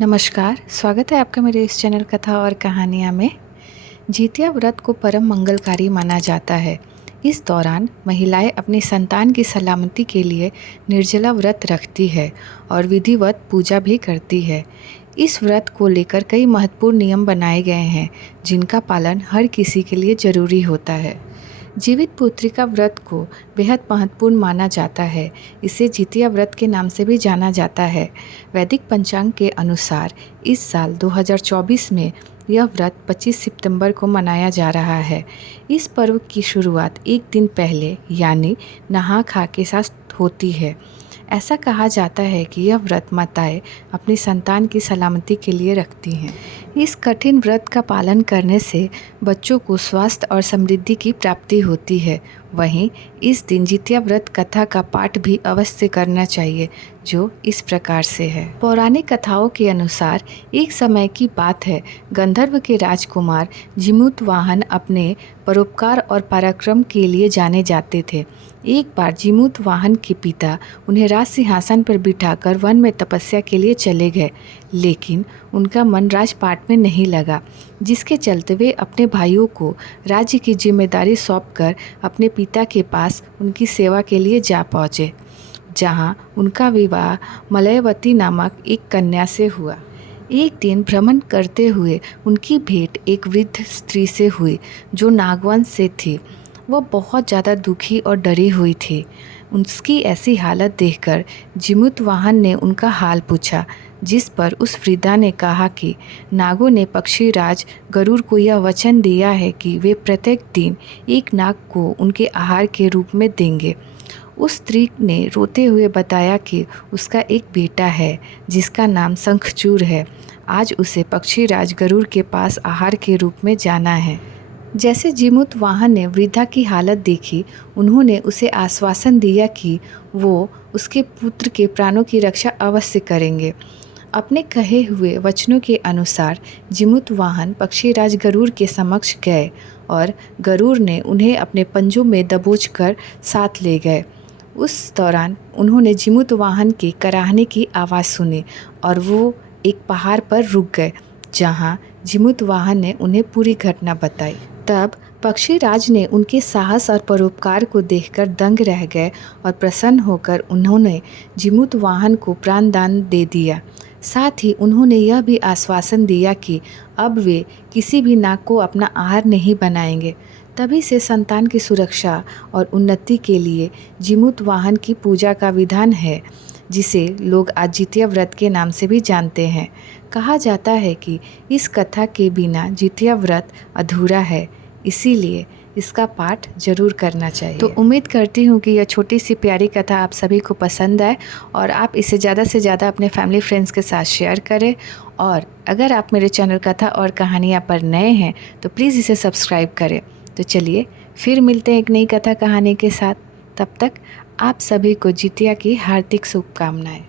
नमस्कार, स्वागत है आपका मेरे इस चैनल कथा और कहानियाँ में। जितिया व्रत को परम मंगलकारी माना जाता है। इस दौरान महिलाएं अपनी संतान की सलामती के लिए निर्जला व्रत रखती है और विधिवत पूजा भी करती है। इस व्रत को लेकर कई महत्वपूर्ण नियम बनाए गए हैं, जिनका पालन हर किसी के लिए जरूरी होता है। जीवित पुत्रिका व्रत को बेहद महत्वपूर्ण माना जाता है। इसे जितिया व्रत के नाम से भी जाना जाता है। वैदिक पंचांग के अनुसार इस साल 2024 में यह व्रत 25 सितंबर को मनाया जा रहा है। इस पर्व की शुरुआत एक दिन पहले यानी नहा खा के साथ होती है। ऐसा कहा जाता है कि यह व्रत माताएं अपनी संतान की सलामती के लिए रखती हैं। इस कठिन व्रत का पालन करने से बच्चों को स्वास्थ्य और समृद्धि की प्राप्ति होती है। वहीं इस दिन जितिया व्रत कथा का पाठ भी अवश्य करना चाहिए, जो इस प्रकार से है। पौराणिक कथाओं के अनुसार एक समय की बात है, गंधर्व के राजकुमार जिमूतवाहन अपने परोपकार और पराक्रम के लिए जाने जाते थे। एक बार जिमूतवाहन के पिता उन्हें राज सिंहासन पर बिठाकर वन में तपस्या के लिए चले गए, लेकिन उनका मन राजपाट में नहीं लगा, जिसके चलते वे अपने भाइयों को राज्य की जिम्मेदारी सौंपकर अपने पिता के पास उनकी सेवा के लिए जा पहुँचे, जहाँ उनका विवाह मलयवती नामक एक कन्या से हुआ। एक दिन भ्रमण करते हुए उनकी भेंट एक वृद्ध स्त्री से हुई, जो नागवंश से थी। वह बहुत ज़्यादा दुखी और डरी हुई थी। उसकी ऐसी हालत देखकर जिमूतवाहन ने उनका हाल पूछा, जिस पर उस वृद्धा ने कहा कि नागों ने पक्षीराज गरुड़ को यह वचन दिया है कि वे प्रत्येक दिन एक नाग को उनके आहार के रूप में देंगे। उस स्त्री ने रोते हुए बताया कि उसका एक बेटा है, जिसका नाम शंखचूड़ है। आज उसे पक्षीराज गरुड़ के पास आहार के रूप में जाना है। जैसे जिमूतवाहन ने वृद्धा की हालत देखी, उन्होंने उसे आश्वासन दिया कि वो उसके पुत्र के प्राणों की रक्षा अवश्य करेंगे। अपने कहे हुए वचनों के अनुसार जिमूतवाहन पक्षीराज गरुड़ के समक्ष गए और गरुड़ ने उन्हें अपने पंजों में दबोचकर साथ ले गए। उस दौरान उन्होंने जिमूतवाहन के कराहने की आवाज़ सुनी और वो एक पहाड़ पर रुक गए, जहाँ जिमूतवाहन ने उन्हें पूरी घटना बताई। तब पक्षीराज ने उनके साहस और परोपकार को देखकर दंग रह गए और प्रसन्न होकर उन्होंने जिमूतवाहन को प्राणदान दे दिया। साथ ही उन्होंने यह भी आश्वासन दिया कि अब वे किसी भी नाग को अपना आहार नहीं बनाएंगे। तभी से संतान की सुरक्षा और उन्नति के लिए जिमूतवाहन की पूजा का विधान है, जिसे लोग आज जितिया व्रत के नाम से भी जानते हैं। कहा जाता है कि इस कथा के बिना जितिया व्रत अधूरा है, इसीलिए इसका पाठ जरूर करना चाहिए। तो उम्मीद करती हूँ कि यह छोटी सी प्यारी कथा आप सभी को पसंद आए और आप इसे ज़्यादा से ज़्यादा अपने फैमिली फ्रेंड्स के साथ शेयर करें। और अगर आप मेरे चैनल कथा और कहानियाँ पर नए हैं तो प्लीज़ इसे सब्सक्राइब करें। तो चलिए फिर मिलते हैं एक नई कथा कहानी के साथ। तब तक आप सभी को जितिया की हार्दिक शुभकामनाएं।